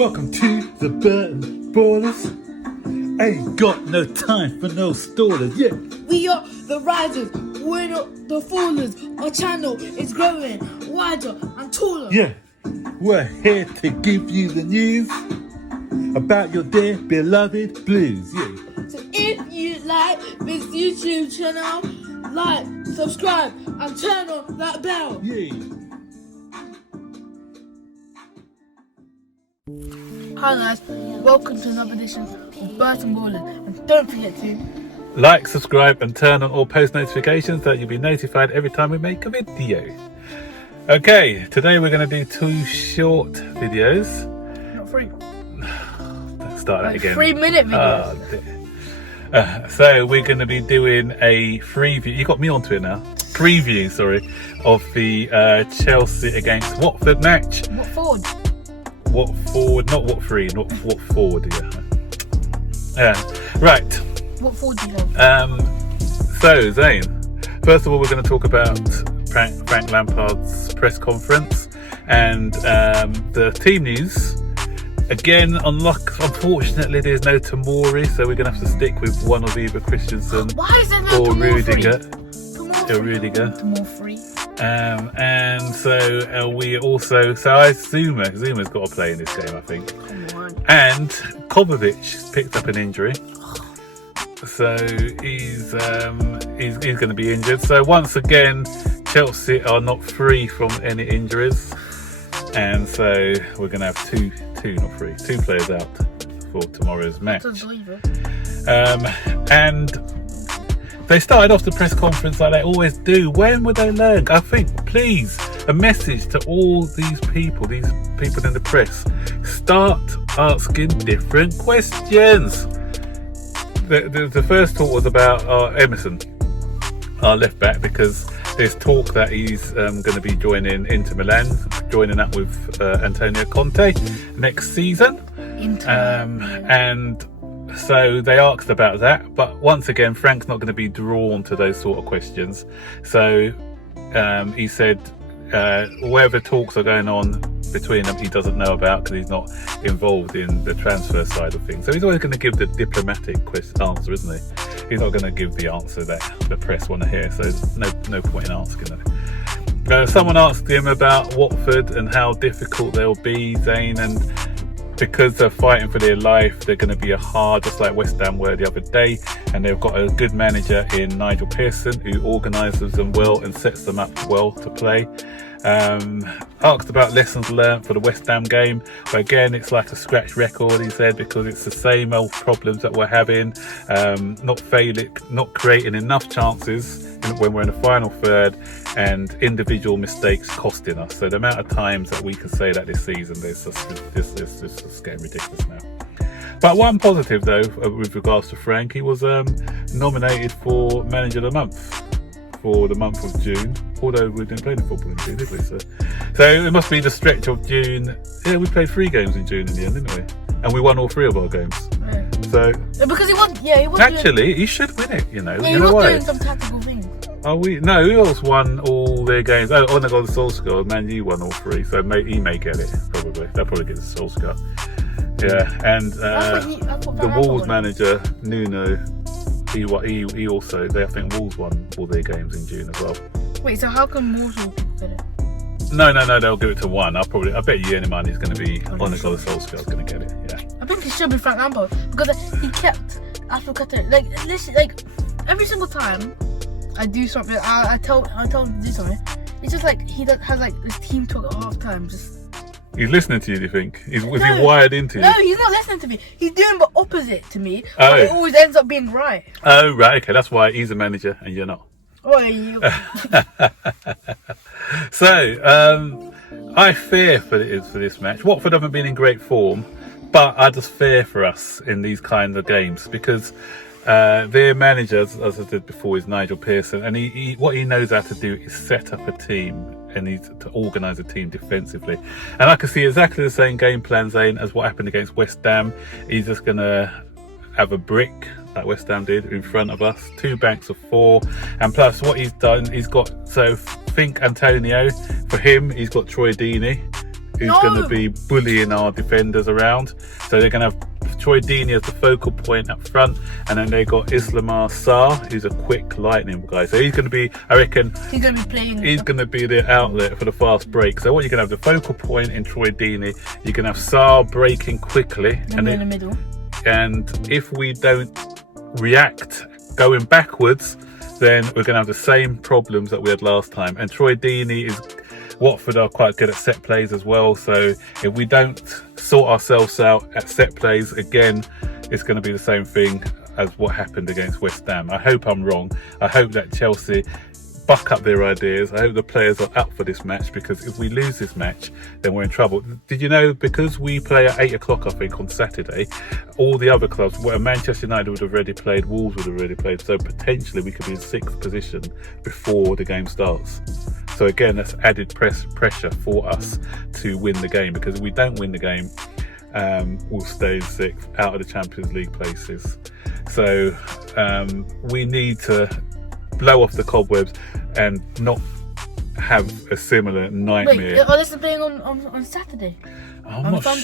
Welcome to the Burton Ballers. Ain't got no time for no stallers, yeah. We are the risers, we're not the fallers. Our channel is growing wider and taller. Yeah, we're here to give you the news about your dear beloved Blues, yeah. So if you like this YouTube channel, like, subscribe and turn on that bell. Yeah. Hi guys, welcome to another edition of Burton Ballers, and don't forget to Like, subscribe and turn on all post notifications so that you'll be notified every time we make a video. Okay, today we're going to do two short videos. not free. Let's start that again. 3-minute videos. Oh, dear. So we're going to be doing a preview. You got me onto it now. Preview, sorry, of the Chelsea against Watford match. What forward? Watford, not Watford, not Watford. Yeah. Right. What forward do you have? So Zane, first of all, we're going to talk about Frank Lampard's press conference and the team news. Again, unfortunately, there's no Tomori, so we're going to have to stick with one of either Christensen Why is there no or Rudiger? Rudiger. Free. And so we also, I assume Zuma's got to play in this game, I think. Come on. And Kovacic picked up an injury, so he's going to be injured. So once again, Chelsea are not free from any injuries, and so we're going to have two players out for tomorrow's match. And they started off the press conference like they always do. When would they learn? I think, please, a message to all these people in the press: start asking different questions. The first talk was about Emerson, our left back, because there's talk that he's going to be joining Inter Milan, joining up with Antonio Conte next season. And so they asked about that, but once again, Frank's not going to be drawn to those sort of questions. So he said whatever talks are going on between them, he doesn't know about because he's not involved in the transfer side of things. So he's always going to give the diplomatic answer, isn't he? He's not going to give the answer that the press want to hear. So there's no point in asking it. Someone asked him about Watford and how difficult they'll be, Zane, and because they're fighting for their life, they're going to be just like West Ham were the other day, and they've got a good manager in Nigel Pearson who organises them well and sets them up well to play. Asked about lessons learned for the West Ham game, but again, it's like a scratch record, he said, because it's the same old problems that we're having, not creating enough chances when we're in the final third, and individual mistakes costing us. So the amount of times that we can say that this season, this is getting ridiculous now. But one positive though, with regards to Frank, he was nominated for Manager of the Month for the month of June, although we didn't play the football in June, did we? So it must be the stretch of June. Yeah, we played 3 games in June in the end, didn't we? And we won all 3 of our games. Yeah. So because he was actually he should win it, you know. Yeah, you he know was why? doing some tactical things. Oh, no, who else won all their games? Oh, and I got the Solskjaer. Man, you won all 3, so he may get it, probably. They'll probably get the Solskjaer. Yeah, and the Wolves manager, Nuno, he also, I think Wolves won all their games in June as well. Wait, so how come Wolves will get it? No, they'll give it to one. I bet you any money is going to be on the Solskjaer's going to get it, yeah. I think it should be Frank Lampard, because he kept Afro-Qatar, every single time I do something, I tell him to do something. It's just like he has this team talk at half time. He's listening to you, do you think? Was he wired into you? No, he's not listening to me. He's doing the opposite to me. But it always ends up being right. Oh, right, okay, that's why he's a manager and you're not. Oh, you. So, I fear for this match. Watford haven't been in great form, but I just fear for us in these kinds of games because their manager, as I said before, is Nigel Pearson, and he what he knows how to do is set up a team and to organise a team defensively. And I can see exactly the same game plan, Zane, as what happened against West Ham. He's just going to have a brick like West Ham did in front of us, 2 banks of 4, and plus what he's done, think Antonio, for him he's got Troy Deeney who's No. going to be bullying our defenders around. So they're going to have Troy Deeney as the focal point up front, and then they got Islamar Sarr, who's a quick lightning guy. So he's going to be, I reckon, He's going to be playing. he's going to be the outlet for the fast break. So what you're going to have, the focal point in Troy Deeney, you're going to have Sarr breaking quickly, in the middle. and if we don't react going backwards, then we're going to have the same problems that we had last time. And Troy Deeney is, Watford are quite good at set plays as well. So if we don't sort ourselves out at set plays, again, it's going to be the same thing as what happened against West Ham. I hope I'm wrong. I hope that Chelsea buck up their ideas. I hope the players are up for this match, because if we lose this match, then we're in trouble. Did you know, because we play at 8 o'clock, I think, on Saturday, all the other clubs, where Manchester United would have already played, Wolves would have already played, so potentially we could be in 6th position before the game starts. So again, that's added pressure for us to win the game, because if we don't win the game, we'll stay in 6th, out of the Champions League places. So we need to blow off the cobwebs and not have a similar nightmare. Wait, are Leicester playing on Saturday? I'm not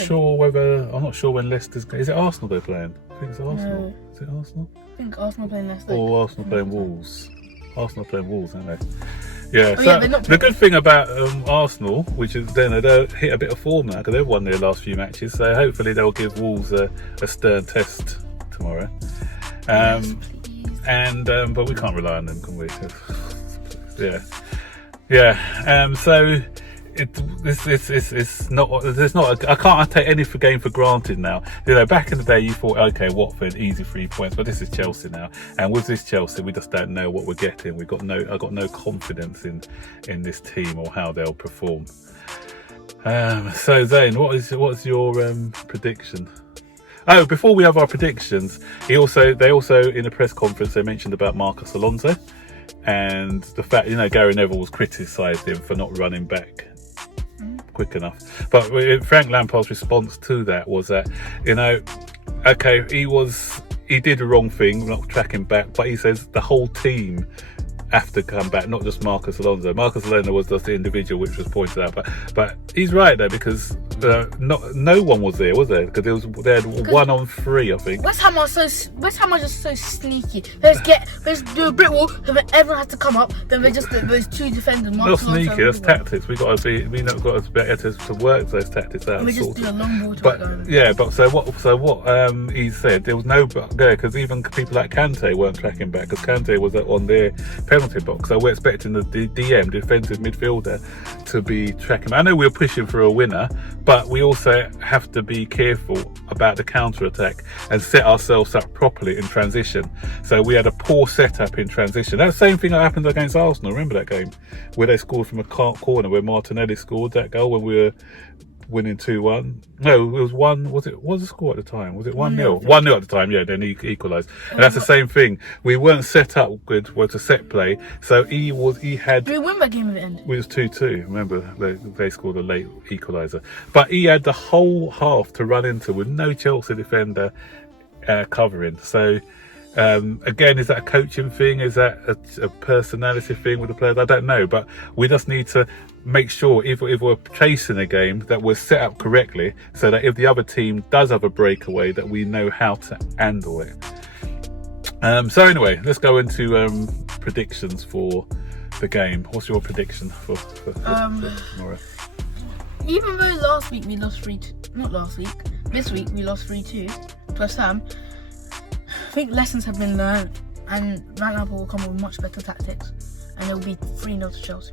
sure when Leicester's. Is it Arsenal they're playing? I think it's Arsenal. No. Is it Arsenal? I think Arsenal playing Leicester. Or Arsenal playing Wolves? Arsenal playing Wolves, aren't they? Yeah. Oh, So yeah, they're not the good thing about Arsenal, which is then they'll hit a bit of form now because they've won their last few matches. So hopefully they'll give Wolves a stern test tomorrow. Yes, please. But we can't rely on them, can we? Yeah. So it's not. There's not. I can't take any game for granted now. You know, back in the day, you thought, okay, Watford, easy 3 points, but this is Chelsea now, and with this Chelsea, we just don't know what we're getting. I got no confidence in this team or how they'll perform. So Zane, what's your prediction? Oh, before we have our predictions, they also in a press conference they mentioned about Marcus Alonso and the fact, Gary Neville was criticised him for not running back quick enough. But Frank Lampard's response to that was that, okay, he did the wrong thing, not tracking back, but he says the whole team have to come back, not just Marcus Alonso. Marcus Alonso was just the individual which was pointed out, but he's right there, because no one was there, was there? Because they had 1 on 3, I think. West Ham are just so sneaky. Let's do a brick wall, and then everyone has to come up. Then there's 2 defenders. Not sneaky, that's tactics. We've got to be able to work those tactics out. We just do a long ball to but yeah, but so what he said, there was no because even people like Kante weren't tracking back, because Kante was on their penalty box. So we're expecting the DM, defensive midfielder, to be tracking. I know we're pushing for a winner, but we also have to be careful about the counter-attack and set ourselves up properly in transition. So we had a poor setup in transition. That same thing that happened against Arsenal. Remember that game where they scored from a corner, where Martinelli scored that goal when we were winning 2-1. No, it was 1. What was the score at the time? Was it 1-0? 1-0 at the time, yeah, then he equalised. And that's the same thing. We weren't set up good with a set play. So he had. Do we win that game at the end? It was 2-2. Remember, they scored a late equaliser. But he had the whole half to run into with no Chelsea defender covering. So again, is that a coaching thing? Is that a personality thing with the players? I don't know, but we just need to make sure if we're chasing a game that we're set up correctly, so that if the other team does have a breakaway, that we know how to handle it. So anyway, let's go into predictions for the game. What's your prediction for tomorrow? Even though last week we lost 3-2, not last week, this week we lost 3-2 to West Ham, I think lessons have been learned, and Lampard will come up with much better tactics, and it will be 3-0 to Chelsea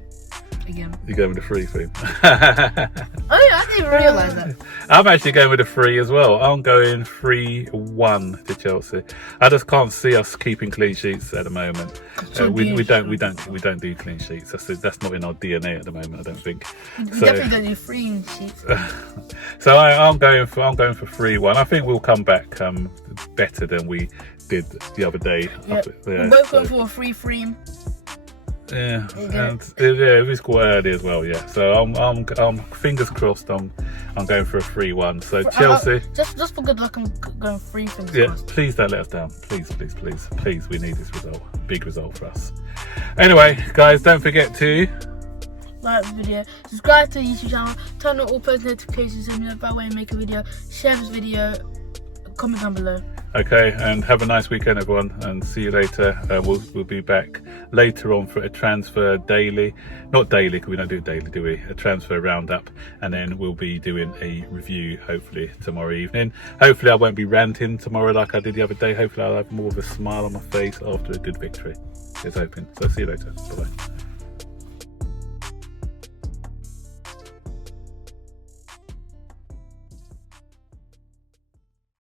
again. You're going with the 3 thing. Oh yeah, I didn't even realise that. I'm actually going with a 3 as well. I'm going 3-1 to Chelsea. I just can't see us keeping clean sheets at the moment. We don't do clean sheets. That's not in our DNA at the moment, I don't think. We definitely don't do 3 sheets. So I'm going for 3-1. I think we'll come back better than we did the other day. Yeah. We're both going for a 3-3. Yeah, and we scored early as well. Yeah, so I'm fingers crossed. I'm going for a 3-1. So Chelsea. Just for good luck, I'm going 3 fingers crossed. Please don't let us down. Please. We need this result. Big result for us. Anyway, guys, don't forget to like the video, subscribe to the YouTube channel, turn on all post notifications so you know when we make a video, share this video, comment down below. Okay, and have a nice weekend, everyone, and see you later. We'll be back later on for a transfer daily, not daily because we don't do it daily, do we? A transfer roundup, and then we'll be doing a review hopefully tomorrow evening. Hopefully I won't be ranting tomorrow like I did the other day. Hopefully I'll have more of a smile on my face after a good victory. It's open. So see you later. Bye bye.